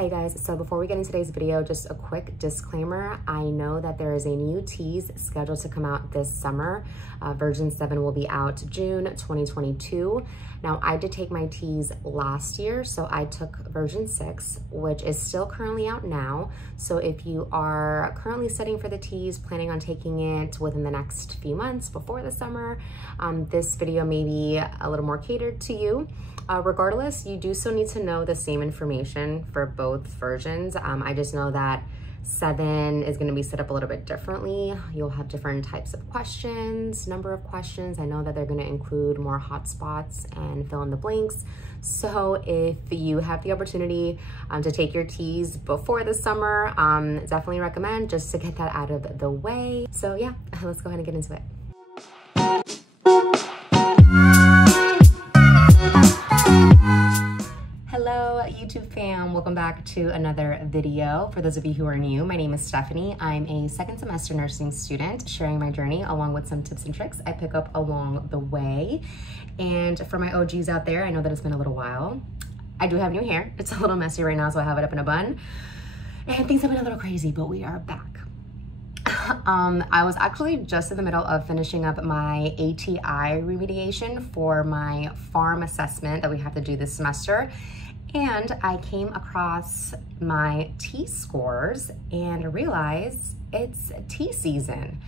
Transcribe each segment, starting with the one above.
Hi guys, so before we get into today's video, just a quick disclaimer. I know that there is a new teas scheduled to come out this summer. Version 7 will be out June 2022. Now, I did take my teas last year, so I took version 6, which is still currently out now. So if you are currently studying for the teas, planning on taking it within the next few months before the summer, this video may be a little more catered to you. Regardless, you do still need to know the same information for both versions. I just know that 7 is going to be set up a little bit differently. You'll have different types of questions, number of questions. I know that they're going to include more hotspots and fill in the blanks. So if you have the opportunity to take your teas before the summer, definitely recommend just to get that out of the way. So yeah, let's go ahead and get into it. Hello YouTube fam, welcome back to another video. For those of you who are new, my name is Stephanie. I'm a second semester nursing student sharing my journey along with some tips and tricks I pick up along the way. And for my OGs out there, I know that it's been a little while. I do have new hair. It's a little messy right now, so I have it up in a bun. And things have been a little crazy, but we are back. I was actually just in the middle of finishing up my ATI remediation for my farm assessment that we have to do this semester. And I came across my tea scores and realized it's tea season.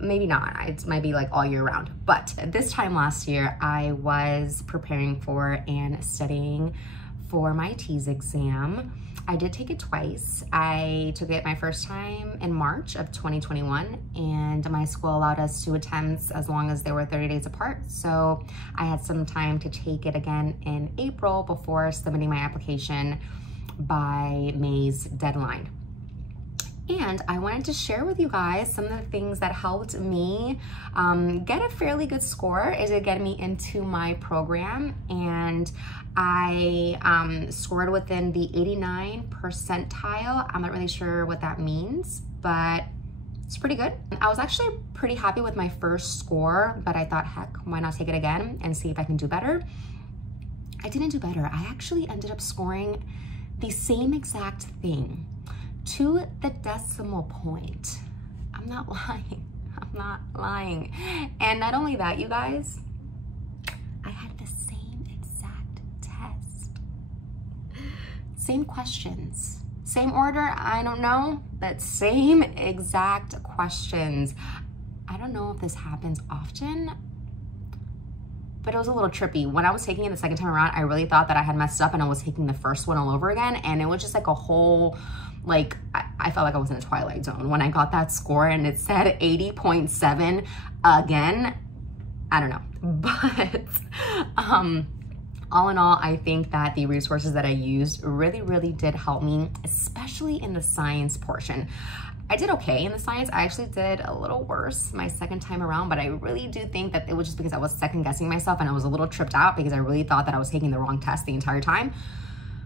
Maybe not, it might be like all year round. But this time last year, I was preparing for and studying for my teas exam. I did take it twice. I took it my first time in March of 2021, and my school allowed us to attempt as long as they were 30 days apart. So I had some time to take it again in April before submitting my application by May's deadline. And I wanted to share with you guys some of the things that helped me get a fairly good score. It did get me into my program, and I scored within the 89 percentile. I'm not really sure what that means, but it's pretty good. I was actually pretty happy with my first score, but I thought, heck, why not take it again and see if I can do better? I didn't do better. I actually ended up scoring the same exact thing to the decimal point. I'm not lying. I'm not lying. And not only that, you guys, I had the same exact test. Same questions, same order, I don't know, but same exact questions. I don't know if this happens often, but it was a little trippy. When I was taking it the second time around, I really thought that I had messed up and I was taking the first one all over again. And it was just like a whole, like, I felt like I was in a twilight zone when I got that score and it said 80.7 again. I don't know, but all in all, I think that the resources that I used really did help me, especially in the science portion. I did okay in the science. I actually did a little worse my second time around, but I really do think that it was just because I was second guessing myself and I was a little tripped out because I really thought that I was taking the wrong test the entire time.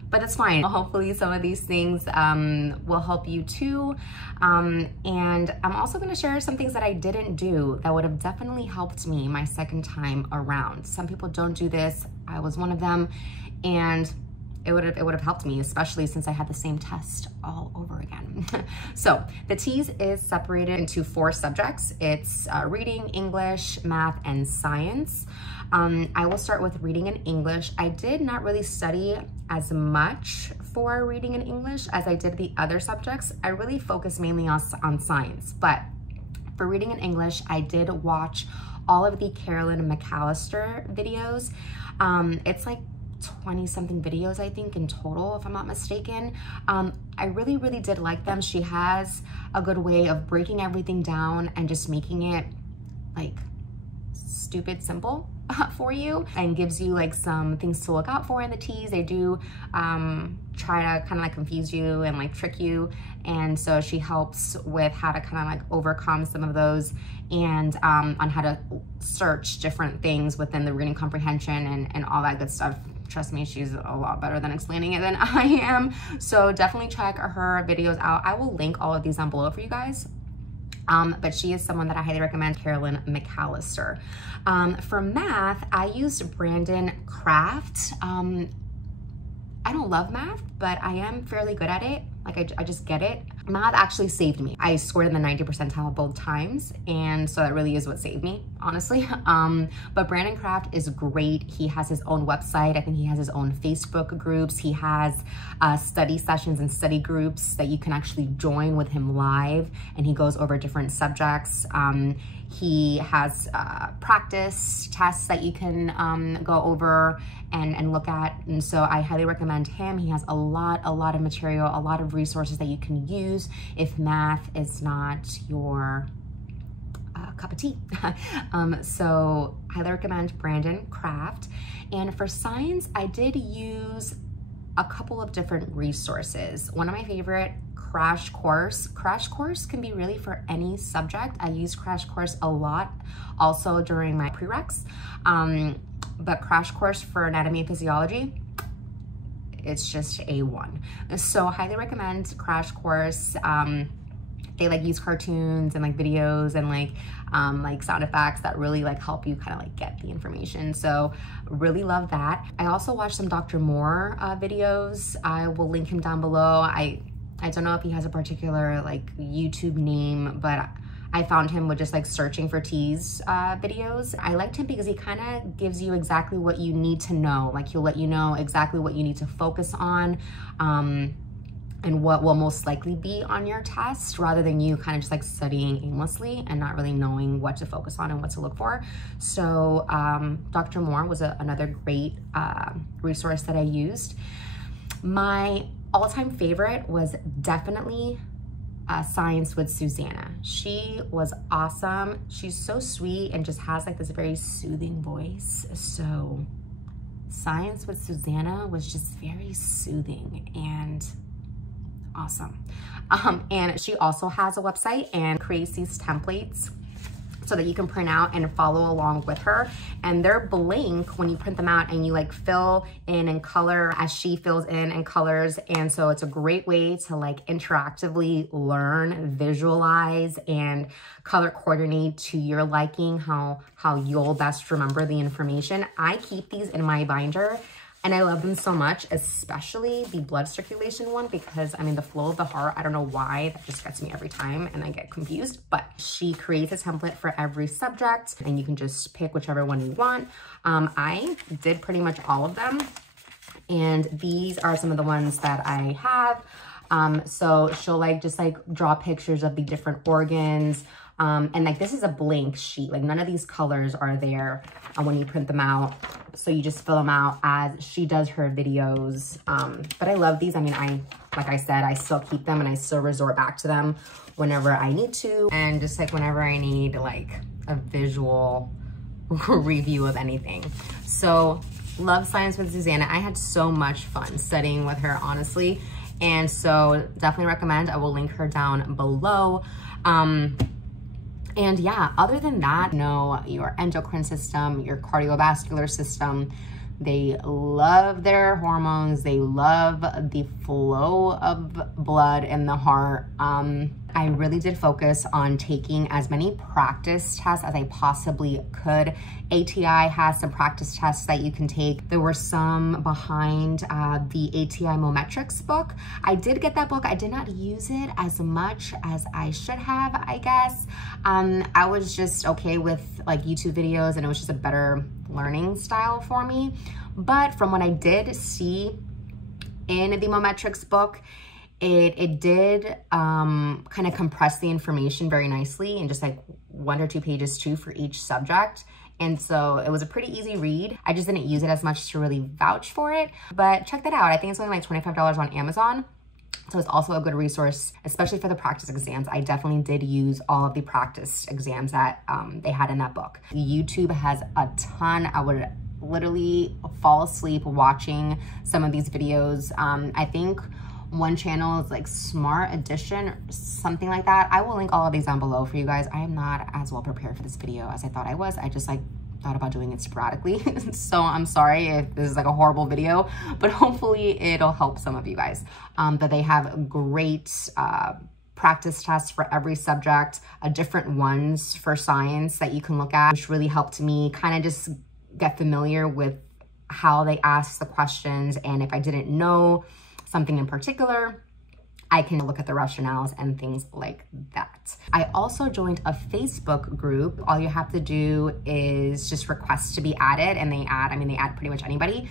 But it's fine. Hopefully some of these things will help you too. And I'm also gonna share some things that I didn't do that would have definitely helped me my second time around. Some people don't do this. I was one of them, and it would have helped me, especially since I had the same test all over again. So the TEAS is separated into 4 subjects. It's reading, English, math, and science. I will start with reading and English. I did not really study as much for reading and English as I did the other subjects. I really focused mainly on science, but for reading and English, I did watch all of the Carolyn McAllister videos. It's like 20 something videos, I think, in total, if I'm not mistaken. I really did like them. She has a good way of breaking everything down and just making it like stupid simple for you, and gives you like some things to look out for in the teas. They do try to kind of like confuse you and like trick you, and so she helps with how to kind of like overcome some of those, and on how to search different things within the reading comprehension and all that good stuff. Trust me, she's a lot better than explaining it than I am. So definitely check her videos out. I will link all of these down below for you guys. But she is someone that I highly recommend, Carolyn McAllister. For math, I used Brandon Kraft. I don't love math, but I am fairly good at it. Like I just get it. Math actually saved me. I scored in the 90th percentile both times, and so that really is what saved me, honestly. But Brandon Kraft is great. He has his own website. I think he has his own Facebook groups. He has study sessions and study groups that you can actually join with him live, and he goes over different subjects. He has practice tests that you can go over and look at. And so I highly recommend him. He has a lot of material, a lot of resources that you can use if math is not your cup of tea. So highly recommend Brandon Kraft. And for science, I did use a couple of different resources. One of my favorite, Crash Course. Crash Course can be really for any subject. I use Crash Course a lot also during my prereqs. But Crash Course for anatomy and physiology, it's just A1. So highly recommend Crash Course. They like use cartoons and like videos and like sound effects that really like help you kind of like get the information. So really love that. I also watched some Dr. Moore videos. I will link him down below. I don't know if he has a particular like YouTube name, but I found him with just like searching for TEAS videos. I liked him because he kind of gives you exactly what you need to know. Like he'll let you know exactly what you need to focus on and what will most likely be on your test, rather than you kind of just like studying aimlessly and not really knowing what to focus on and what to look for. So Dr. Moore was another great resource that I used. My all-time favorite was definitely Science with Susanna. She was awesome. She's so sweet and just has like this very soothing voice. So Science with Susanna was just very soothing and awesome. And she also has a website and creates these templates so that you can print out and follow along with her. And they're blank when you print them out, and you like fill in and color as she fills in and colors. And so it's a great way to like interactively learn, visualize, and color coordinate to your liking, how you'll best remember the information. I keep these in my binder, and I love them so much, especially the blood circulation one, because I mean, the flow of the heart, I don't know why, that just gets me every time and I get confused, but she creates a template for every subject and you can just pick whichever one you want. I did pretty much all of them, and these are some of the ones that I have. So she'll like just like draw pictures of the different organs. And like this is a blank sheet, like none of these colors are there when you print them out. So you just fill them out as she does her videos. But I love these. I mean, like I said, I still keep them and I still resort back to them whenever I need to. And just like whenever I need like a visual review of anything. So love Science with Susanna. I had so much fun studying with her, honestly. And so definitely recommend. I will link her down below. And yeah, other than that, know your endocrine system, your cardiovascular system. They love their hormones. They love the flow of blood in the heart. I really did focus on taking as many practice tests as I possibly could. ATI has some practice tests that you can take. There were some behind the ATI Mometrix book. I did get that book. I did not use it as much as I should have, I guess. I was just okay with like YouTube videos, and it was just a better learning style for me. But from what I did see in the Mometrix book, it did kind of compress the information very nicely in just like 1 or 2 pages too for each subject. And so it was a pretty easy read. I just didn't use it as much to really vouch for it, but check that out. I think it's only like $25 on Amazon. So it's also a good resource, especially for the practice exams. I definitely did use all of the practice exams that they had in that book. YouTube has a ton. I would literally fall asleep watching some of these videos. I think one channel is like Smart Edition or something like that. I will link all of these down below for you guys. I am not as well prepared for this video as I thought I was. I just like thought about doing it sporadically. So I'm sorry if this is like a horrible video, but hopefully it'll help some of you guys. But they have great practice tests for every subject, different ones for science that you can look at, which really helped me kind of just get familiar with how they ask the questions. And if I didn't know something in particular, I can look at the rationales and things like that. I also joined a Facebook group. All you have to do is just request to be added, and they add pretty much anybody.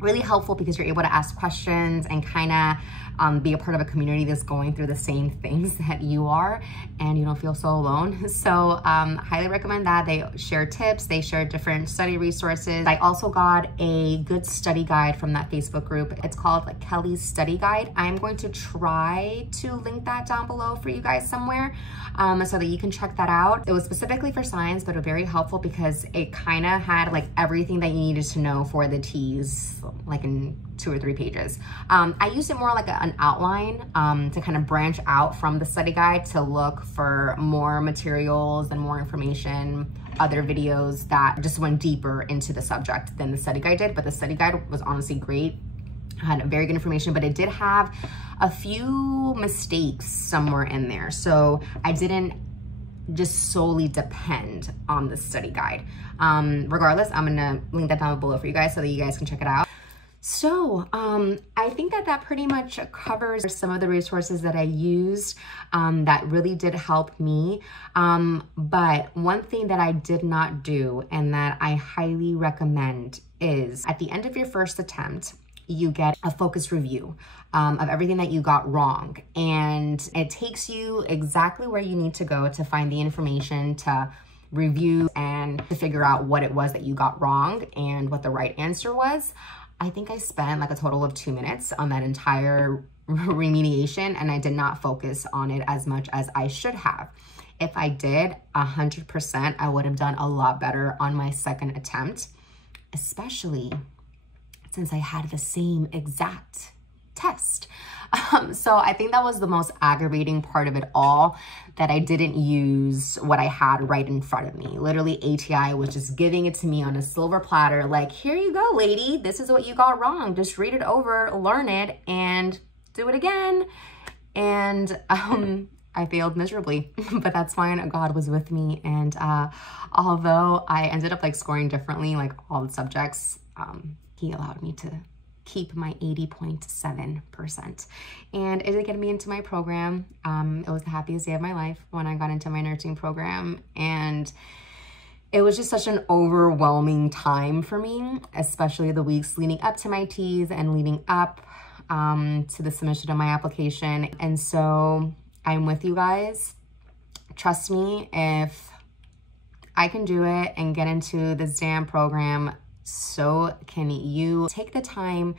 Really helpful because you're able to ask questions and kind of be a part of a community that's going through the same things that you are, and you don't feel so alone. So highly recommend that. They share tips, they share different study resources. I also got a good study guide from that Facebook group. It's called like Kelly's Study Guide. I'm going to try to link that down below for you guys somewhere so that you can check that out. It was specifically for science, but very helpful because it kind of had like everything that you needed to know for the TEAS, like in 2 or 3 pages. I used it more like an outline to kind of branch out from the study guide to look for more materials and more information, other videos that just went deeper into the subject than the study guide did. But the study guide was honestly great. It had very good information, but it did have a few mistakes somewhere in there. So I didn't just solely depend on the study guide. Regardless, I'm gonna link that down below for you guys so that you guys can check it out. So I think that pretty much covers some of the resources that I used that really did help me. But one thing that I did not do and that I highly recommend is at the end of your first attempt, you get a focus review of everything that you got wrong. And it takes you exactly where you need to go to find the information to review and to figure out what it was that you got wrong and what the right answer was. I think I spent like a total of 2 minutes on that entire remediation, and I did not focus on it as much as I should have. If I did 100%, I would have done a lot better on my second attempt, especially since I had the same exact test. So I think that was the most aggravating part of it all, that I didn't use what I had right in front of me. Literally, ATI was just giving it to me on a silver platter, like, here you go, lady. This is what you got wrong. Just read it over, learn it, and do it again. And I failed miserably, but that's fine. God was with me. And although I ended up like scoring differently, like all the subjects, he allowed me to keep my 80.7%. And it did get me into my program. It was the happiest day of my life when I got into my nursing program. And it was just such an overwhelming time for me, especially the weeks leading up to my TEAS and leading up to the submission of my application. And so I'm with you guys. Trust me, if I can do it and get into this damn program, so can you. Take the time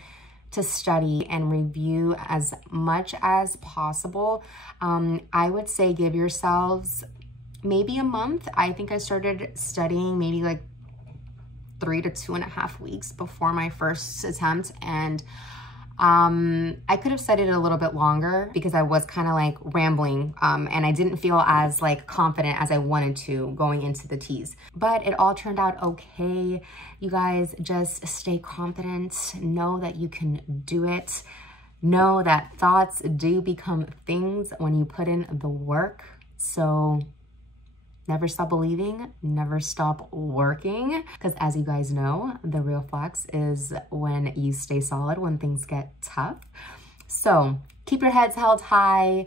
to study and review as much as possible. I would say give yourselves maybe a month. I think I started studying maybe like 3 to 2.5 weeks before my first attempt, and I could have studied a little bit longer because I was kind of like rambling and I didn't feel as like confident as I wanted to going into the TEAS. But it all turned out okay. You guys just stay confident. Know that you can do it. Know that thoughts do become things when you put in the work. So never stop believing, never stop working, because as you guys know, the real flex is when you stay solid when things get tough. So keep your heads held high,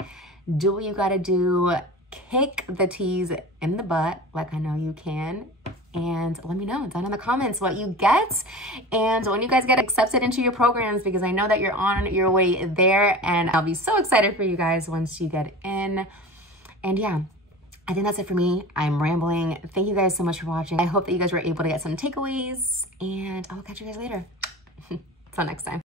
do what you gotta do, kick the TEAS in the butt like I know you can, and let me know down in the comments what you get and when you guys get accepted into your programs, because I know that you're on your way there, and I'll be so excited for you guys once you get in. And yeah, I think that's it for me. I'm rambling. Thank you guys so much for watching. I hope that you guys were able to get some takeaways, and I'll catch you guys later. Until next time.